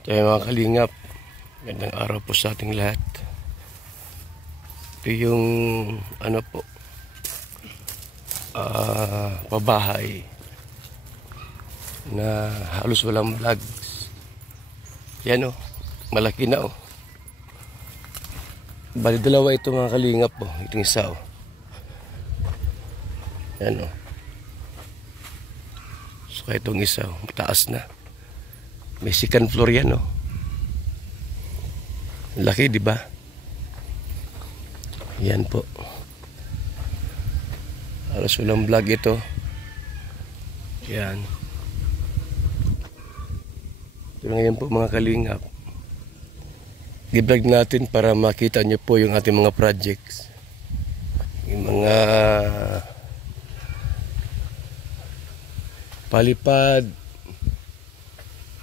Kaya mga kalingap, gandang araw po sa ating lahat. Ito yung ano po, pabahay na halos walang vlogs. Yan o, malaki na o. Bali dalawa ito mga kalingap o, itong isa o. Yan o. So itong isa o, mataas na. May second floor yan o. Laki, di ba? Yan po. Halos walang vlog ito. Yan. Ito ngayon po mga kalingap. I-vlog natin para makita nyo po yung ating mga projects. Yung mga palipad.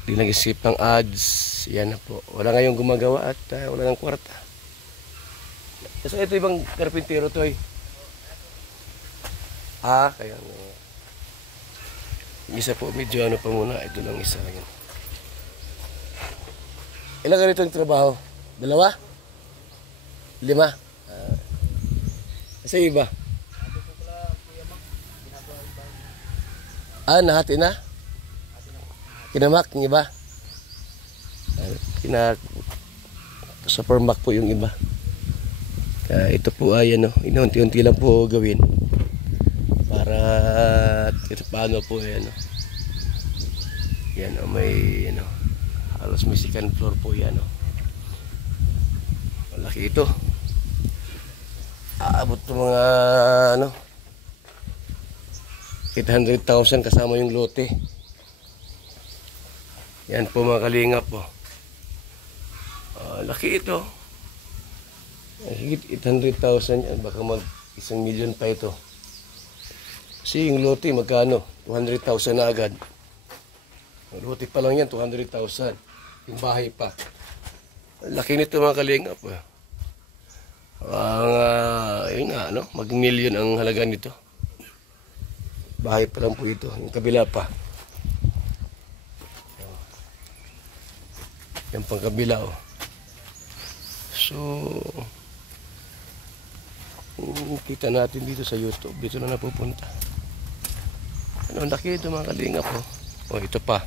Di nag-isip ng ads. Yan na po. Wala ngayong gumagawa at wala ng kwarta. So ito ibang karpintero to eh. Kaya isa po medyo ano pa muna. Ito lang isa lang yan. Ilang ganito yung trabaho? 2? 5? Sa iba? Nahati na? Kinamak yung iba? Sa permak po yung iba. Ito po ay inunti-unti lang po gawin. Para ito paano po yan. Yan may halos may second floor po yan. Malaki ito. Aabot po mga 800,000 kasama yung lote. Yan po mga kalingap po. Laki ito. Higit 800,000 yan. Baka mag 1 million pa ito. Kasi yung lote magkano? 200,000 na agad. Ang lote pa lang yan, 200,000. Yung bahay pa. Laki nito mga kalingap. Yun nga, mag-million ang halaga nito. Bahay pa lang po ito. Yung kabila pa. Yan pang kabila o. So, kita natin dito sa YouTube. Dito na napupunta. Laki ito mga kalingap o. Ito pa.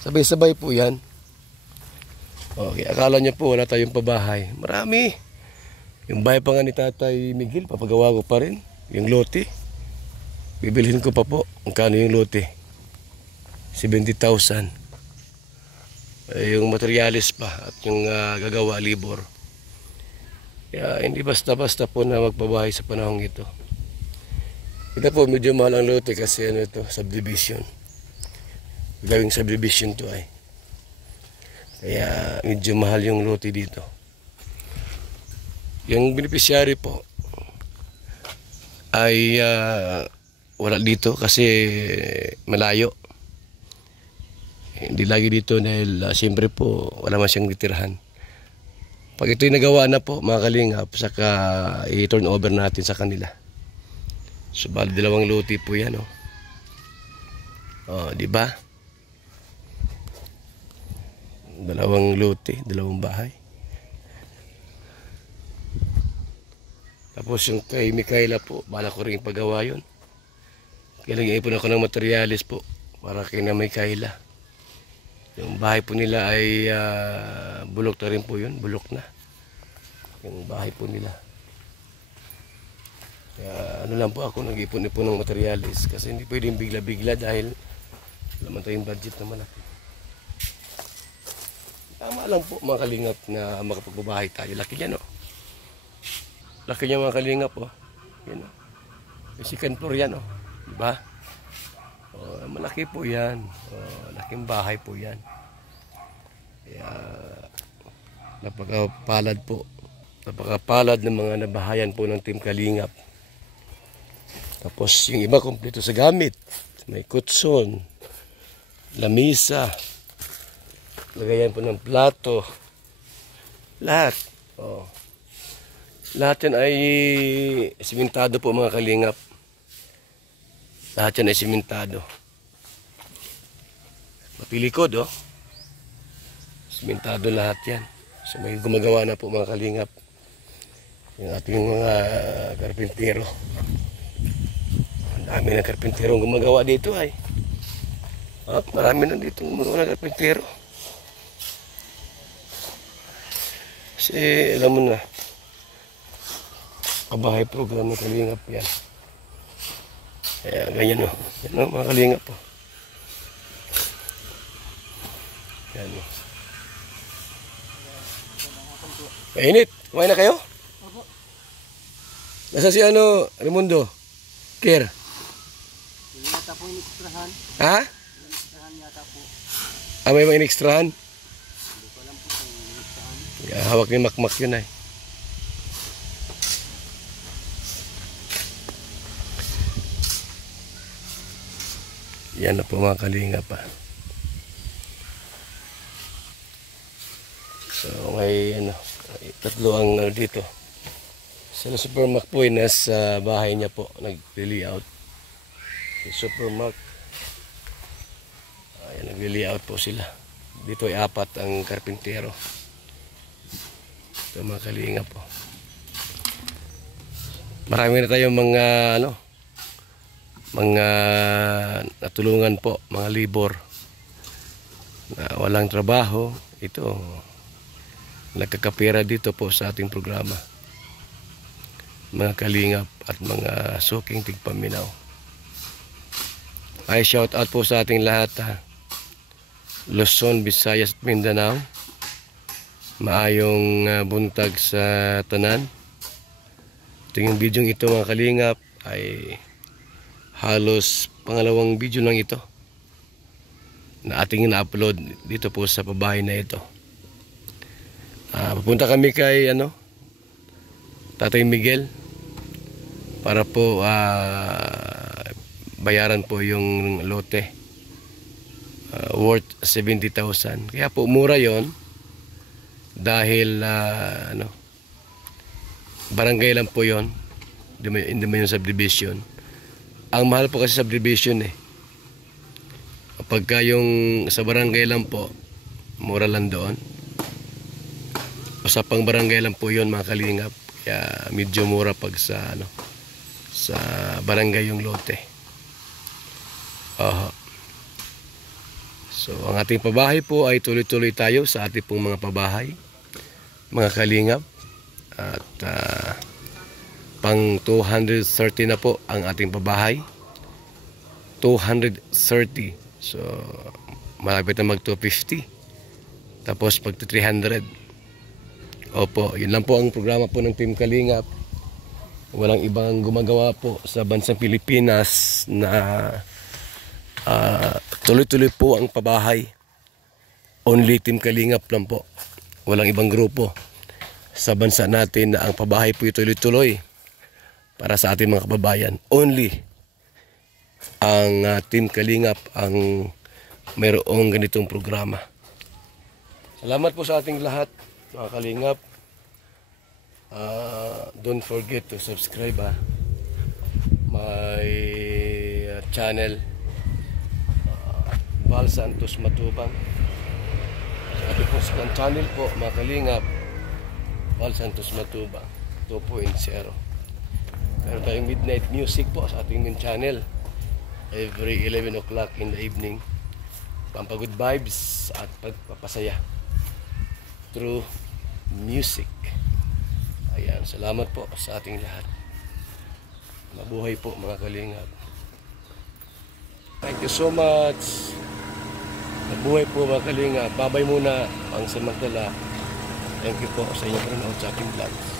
Sabay-sabay po yan. Okay, akala niyo po wala tayong pabahay. Marami. Yung bahay pa nga ni Tatay Miguel, papagawa ko pa rin. Yung lote. Bibilhin ko pa po. Magkano yung lote? 70,000. Yung materialis pa at yung gagawa libor. Kaya hindi basta-basta po na magpabahay sa panahong ito. Ito po medyo mahal ang lote kasi ito, subdivision. Gawing subdivision to ay. Kaya medyo mahal yung lote dito. Yung beneficiary po ay wala dito kasi malayo. Hindi lagi dito dahil siyempre po wala man siyang ditirahan. Pag ito'y nagawa na po mga kalingap, saka i-turn over natin sa kanila. So bali 2 lote po yan di ba? 2 lote, 2 bahay. Tapos yung kay Mikaela po, bala ko rin pagawa yun. Kaya nag-iipon ako ng materialis po para kay na Mikaela. Yung bahay po nila ay bulok na rin po yun. Bulok na. Yung bahay po nila. Kaya lang po ako nag-ipon-ipon ng materialis. Kasi hindi pwedeng bigla-bigla dahil wala man tayong budget na malaki. Tama lang po mga kalingap na makapagbabahay tayo. Laki niya Laki niya mga kalingap Yan May second floor yan Diba? Malaki po yan. Laking bahay po yan. Kaya napakapalad po. Napakapalad ng mga nabahayan po ng Team Kalingap. Tapos yung iba kompleto sa gamit. May kutson, lamisa, lagayan po ng plato. Lahat. Lahat yan ay simentado po mga kalingap. Lahat yan ay simentado. Mapilikod, oh. Simentado lahat yan. So may gumagawa na po mga kalingap. Yung ating mga karpintero. Ang dami ng karpintero gumagawa dito ay. Marami na dito gumagawa ng karpintero. Kasi alam mo na, kabahay program ng kalingap yan. Kaya ganyan o. Yan o mga kalingap po. Yan o. Mainit. Kumain na kayo? Nasa si ano, Raimundo? Kier? Yata po yung ekstrahan. Ha? Yung ekstrahan yata po. May mga in-extrahan? Hindi ko alam po kung yung ekstrahan. Yeah, hawak ni Makmak yun ay. Yan na po mga kalinga pa. So may ano, tatlo ang dito. Sa Supermac po ay nasa bahay niya po nag-layout. Si Supermac. Ayan, nag-layout po sila. Dito ay 4 ang karpintero. Ito mga kalinga po. Marami na tayong mga ano, mga natulungan po, mga libor na walang trabaho. Ito nagkakapera dito po sa ating programa, mga kalingap at mga suking tigpaminaw. Ay shout out po sa ating lahat ha. Luzon, Visayas at Mindanao. Maayong buntag sa tanan. Ito yung video ito mga kalingap ay halos pangalawang video lang ito na ating ina-upload dito po sa pabahay na ito. Pupunta kami kay ano, Tatay Miguel para po bayaran po yung lote worth 70,000. Kaya po mura yon dahil ano, barangay lang po yon, hindi mo yung subdivision. Ang mahal po kasi subdivision eh. Pagka yung sa barangay lang po, mura lang doon. O sa pang barangay lang po yun mga kalingap. Kaya medyo mura pag sa ano, sa barangay yung lote. So ang ating pabahay po ay tuloy-tuloy tayo sa ating pong mga pabahay, mga kalingap. At pang 230 na po ang ating pabahay. 230. So malapit na mag 250. Tapos pag 300. Opo, yun lang po ang programa po ng Team Kalingap. Walang ibang gumagawa po sa bansang Pilipinas na tuloy-tuloy po ang pabahay. Only Team Kalingap lang po. Walang ibang grupo sa bansa natin na ang pabahay po tuloy-tuloy para sa ating mga kababayan. Only ang Team Kalingap ang mayroong ganitong programa. Salamat po sa ating lahat, mga kalingap. Don't forget to subscribe my channel, Val Santos Matubang. Sabi po sa channel po, mga kalingap, Val Santos Matubang 2.0. Meron tayong midnight music po sa ating channel every 11 o'clock in the evening. Pampagod vibes at pagpapasaya through music. Ayan, salamat po sa ating lahat. Mabuhay po mga kalingap. Thank you so much. Mabuhay po mga kalingap. Babay muna ang samantala. Thank you po sa inyong panonood sa aking vlogs.